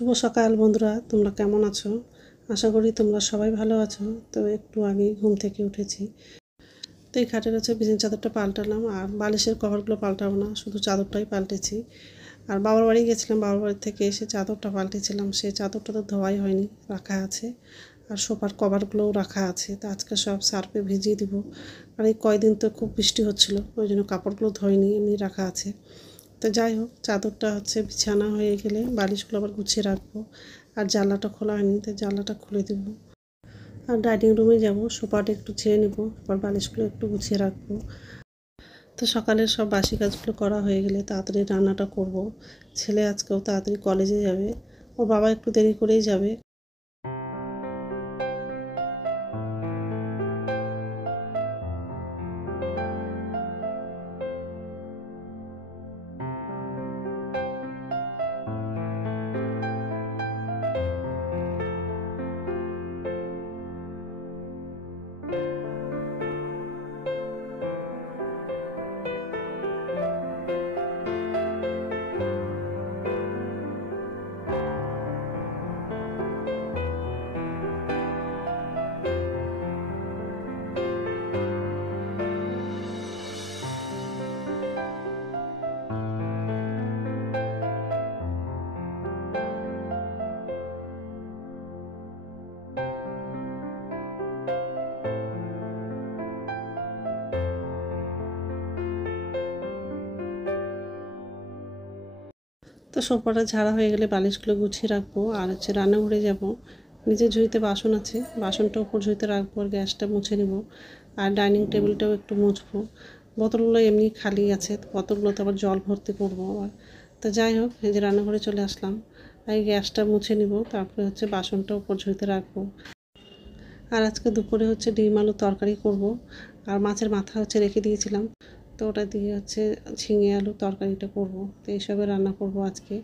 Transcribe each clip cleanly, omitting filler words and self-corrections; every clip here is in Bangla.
শুভ সকাল বন্ধুরা, তোমরা কেমন আছো? আশা করি তোমরা সবাই ভালো আছো। তো একটু আগেই ঘুম থেকে উঠেছি। তো এই খাটের বিছানার চাদরটা পাল্টালাম, আর বালিশের কভারগুলো পাল্টাবো না, শুধু চাদরটাই পাল্টেছি। আর বাবার বাড়ি গেছিলাম, বাবার বাড়ি থেকে এসে চাদরটা পাল্টেছিলাম, সেই চাদরটা তো ধোয়াই হয়নি, রাখা আছে। আর সোফার কভারগুলোও রাখা আছে। তো আজকে সব সার্ফে ভিজিয়ে দিব। আর এই কয়দিন তো খুব বৃষ্টি হচ্ছিলো, ওই জন্য কাপড়গুলো ধোয়নি, এমনি রাখা আছে। তো যাই হোক, চাদরটা বিছানা হয়ে গেলে বালিশগুলো আবার গুছিয়ে রাখবো। আর জানলাটা খোলা হয়নি, তাই জানলাটা খুলে দেব। আর ডাইনিং রুমে যাব, সোফাটা একটু ছেড়ে নেব, আবার বালিশগুলো একটু গুছিয়ে রাখবো। তো সকালের সব বাসি কাজগুলো করা হয়ে গেলে তাড়াতাড়ি রান্নাটা করব। ছেলে আজকেও তাড়াতাড়ি কলেজে যাবে, ওর বাবা একটু দেরি করেই যাবে। তো সোফাটা ঝাড়া হয়ে গেলে বালিশগুলো গুছিয়ে রাখবো। আর রান্নাঘরে যাব, নিচের ঝুড়িতে বাসন আছে, বাসনটা উপর ঝুড়িতে রাখবো, আর গ্যাসটা মুছে নেব। আর ডাইনিং টেবিলটাও একটু মুছবো। বোতলগুলো এমনি খালি আছে, তো বোতলগুলোতে আবার জল ভর্তি করবো আবার। তো যাই হোক, এই যে রান্নাঘরে চলে আসলাম, আর এই গ্যাসটা মুছে নিব, তারপরে বাসনটা উপর ঝুড়িতে রাখবো। আর আজকে দুপুরে ডিম আলু তরকারি করব। আর মাছের মাথা রেখে দিয়েছিলাম, তো ওটা দিয়ে ঝিঙে আলু তরকারিটা করব। তো এইসবে রান্না করব আজকে।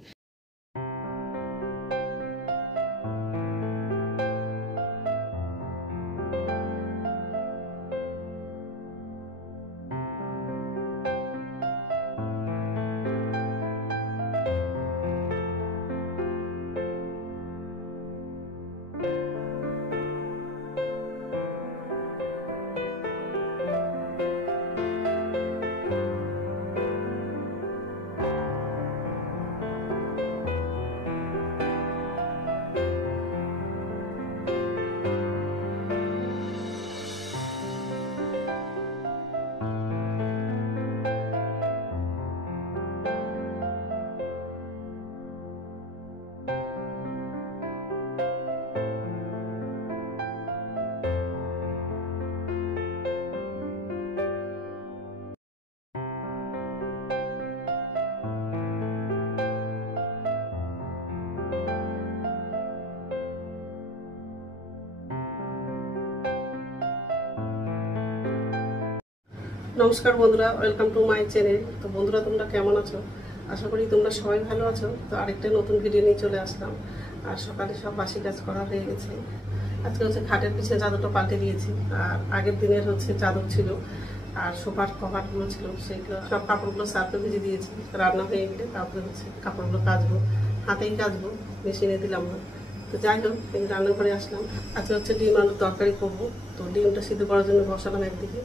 নমস্কার বন্ধুরা, ওয়েলকাম টু মাই চ্যানেল। তো বন্ধুরা, তোমরা কেমন আছো? আশা করি তোমরা সবাই ভালো আছো। তো আরেকটা নতুন ভিডিও নিয়ে চলে আসলাম। আর সকালে সব বাসি কাজ করা হয়ে গেছে। আজকে খাটের পিছনে চাদরটা পাল্টে দিয়েছি। আর আগের দিনের চাদর ছিল, আর সোফার কভারগুলো ছিল, সেগুলো সব কাপড়গুলো সার্ফে ভিজে দিয়েছি। রান্না হয়ে গেলে তারপরে কাপড়গুলো কাচবো, হাতেই কাচবো, মেশিনে দিলাম না। তো যাই হোক, রান্না করে আসলাম। আজকে ডিম আলুর তরকারি করবো। তো ডিমটা সিদ্ধ করার জন্য বসালাম একদিকে,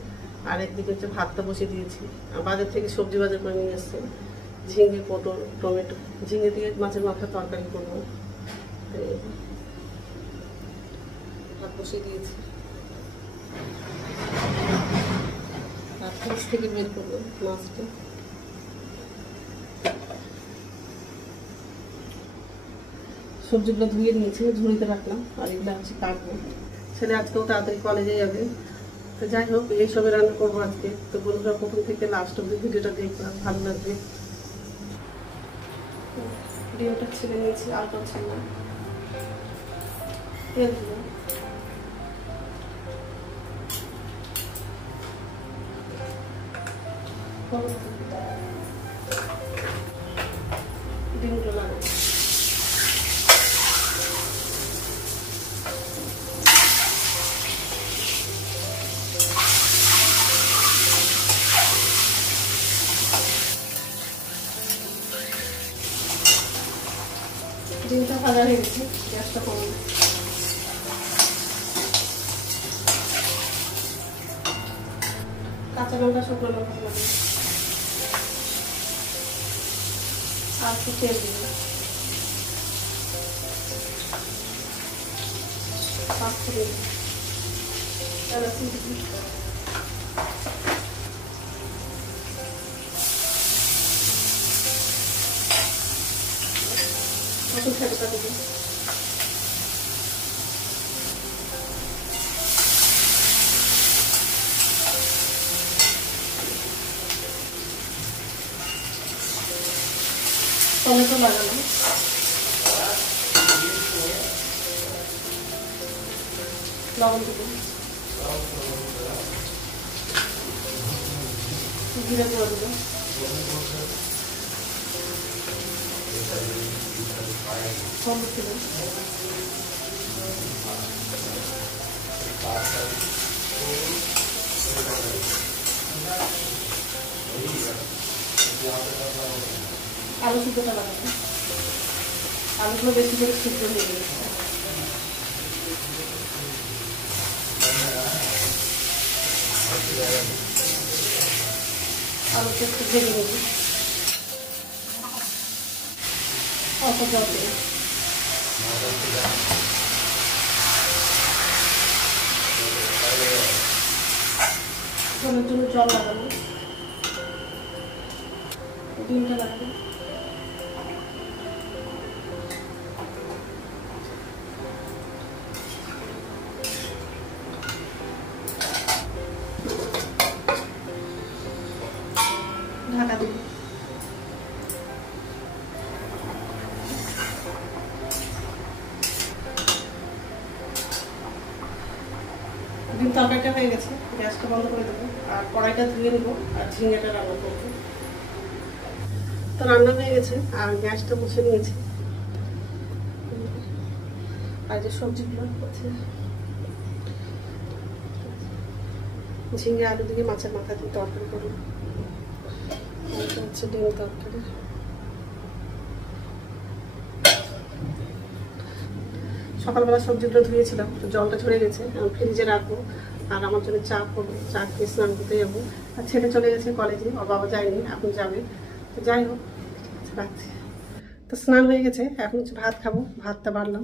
আর একদিকে ভাতটা বসিয়ে দিয়েছি। আর বাজার থেকে সবজি বাজার করে নিয়ে এসছে, ঝিঙে, পটল, টমেটো। ঝিঙে দিয়ে মাছের মাথা তরকারি করবো। ভাত বসিয়ে দিয়েছি, আর ফ্রিজ থেকে বের করবো মাছটা। সবজিগুলো ধুয়ে নিয়েছি, ঝুড়িতে রাখলাম। আর এগুলো কাটবো। ছেলে আজকেও তাড়াতাড়ি কলেজে যাবে। তো যাই হোক, এইসবে রান্না করবো আজকে। তো বন্ধুরা, প্রথম থেকে লাস্ট অব্দি ভিডিওটা দেখলাম, ভালো লাগবে। ডিমটা ছেলে নিয়েছি, আলটা ছিল, তেল দিলাম, ডিমটা লাগাবো। ডিমটা ভাজা হয়ে গেছে, গ্যাসটা কমানো। কাঁচা লঙ্কা, শুকনো লঙ্কা লাগে, আর একটু তেল দিবে, 5 ফোড়ন, এলাচি দিবি, রসুন খেতে দিবি, টমেটো লাগানো, লবণ দিব, জিরে গুঁড়ো দিব, হলুদ দিব, আলু সিদ্ধটা লাগাবো, আলুগুলো বেশি করে সিদ্ধ হয়ে গেছে, আলুটা একটু ভেজে নেব, অল্প জল দেব, ঝোলের জন্য জল লাগানো, ডিমটা লাগাবো, ঢাকা দিব, ডিম তরকারিটা হয়ে গেছে, গ্যাসটা বন্ধ করে দেবো আর কড়াইটা ধুয়ে নেবো আর ঝিঙেটা রান্না করবো। তো রান্না হয়ে গেছে আর গ্যাসটা মুছে নিয়েছি, আর যে সবজিগুলো হচ্ছে ঝিঙে আলু দিয়ে মাছের মাথা দিয়ে তরকারি করবো, এটা হচ্ছে ডিম তরকারি। সকালবেলা সবজিগুলো ধুয়েছিলাম, জলটা ঝরে গেছে, আমি ফ্রিজে রাখবো আর আমার জন্য চা করবো, চা খেয়ে স্নান করতে যাবো। আর ছেলে চলে গেছে কলেজে, ওর বাবা যায়নি, এখন যাবে। তো যাই হোক, রাখছি। তো স্নান হয়ে গেছে, এখন হচ্ছে ভাত খাবো, ভাতটা বাড়লাম।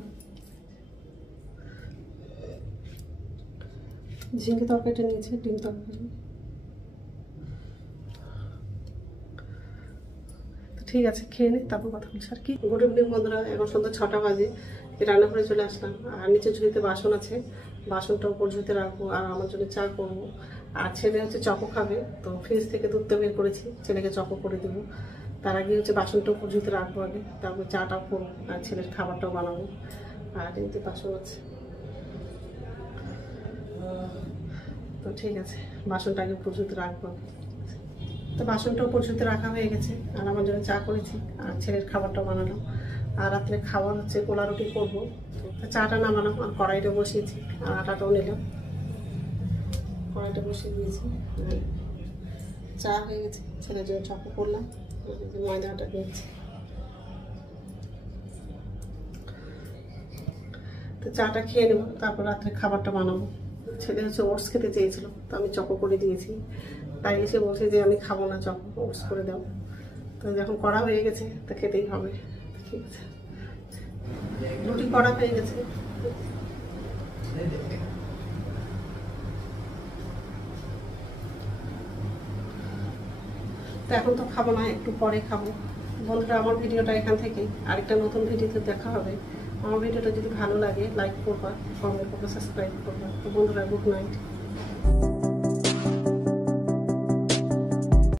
ঝিঙে তরকারিটা নিয়েছে, ডিম তরকারি। ঠিক আছে, খেয়ে নিই, তারপর কথা বলছি। আর কি, গুড ইভিনিং বন্ধুরা, এখন সন্ধ্যা 6টা বাজে। রান্নাঘরে চলে আসলাম আর নিচে ঝুড়িতে বাসন আছে, বাসনটা উপর ঝুড়িতে রাখবো আর আমার জন্য চা করবো। আর ছেলে হচ্ছে চকো খাবে, তো ফ্রিজ থেকে দুধটা বের করেছি, ছেলেকে চকো করে দেবো। তার আগে হচ্ছে বাসনটা উপর ঝুড়িতে রাখবো আগে, তারপর চাটাও করবো আর ছেলের খাবারটাও বানাবো। আর এমনি বাসন আছে, তো ঠিক আছে, বাসনটা আগে উপর ঝুড়িতে রাখবো। তো বাসনটা উপর ঝুড়িতে রাখা হয়ে গেছে আর আমার জন্য চা করেছি আর ছেলের খাবারটা বানালাম। আর রাত্রে খাবার হচ্ছে গোলা রুটি করবো। চাটা নামালাম আর কড়াইটা বসিয়েছি আর আটাটাও নিলাম, কড়াইটা বসিয়ে দিয়েছি। চা হয়ে গেছে, ছেলের জন্য চকো করলাম, ময়দা আটা নিয়েছি। তো চাটা খেয়ে নেবো, তারপর রাত্রে খাবারটা বানাবো। ছেলে হচ্ছে ওটস খেতে চেয়েছিল, তো আমি চকো করে দিয়েছি। তাই এসে বলছে যে আমি খাবো না চকো, ওটস করে দাও। তো যখন করা হয়ে গেছে তা খেতেই হবে। ঠিক আছে, রুটি করা হয়ে গেছে। তো এখন তো খাবো না, একটু পরে খাবো। বন্ধুরা, আমার ভিডিওটা এখান থেকে আরেকটা নতুন ভিডিওতে দেখা হবে। আমার ভিডিওটা যদি ভালো লাগে লাইক করবা, কমেন্ট করবা, সাবস্ক্রাইব করবা। তো বন্ধুরা, গুড নাইট।